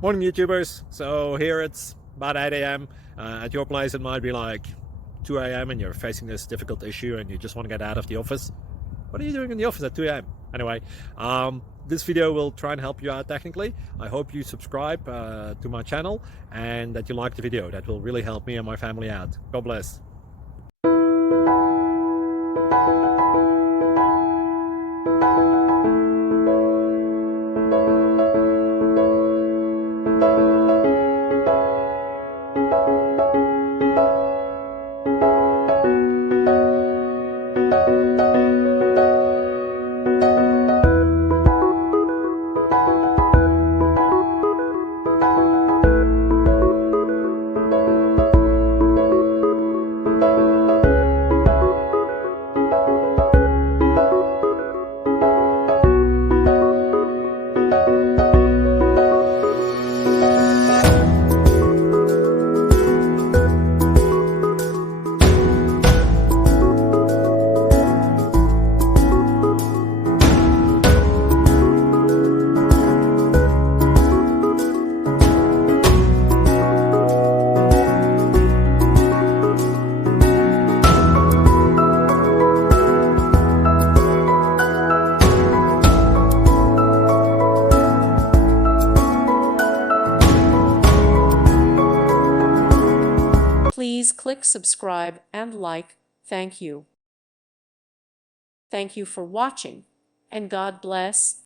Morning, YouTubers. So here it's about 8 a.m. At your place, it might be like 2 a.m. and you're facing this difficult issue and you just want to get out of the office. What are you doing in the office at 2 a.m.? Anyway, this video will try and help you out technically. I hope you subscribe to my channel and that you like the video. That will really help me and my family out. God bless. Please click subscribe and like. Thank you. Thank you for watching, and God bless.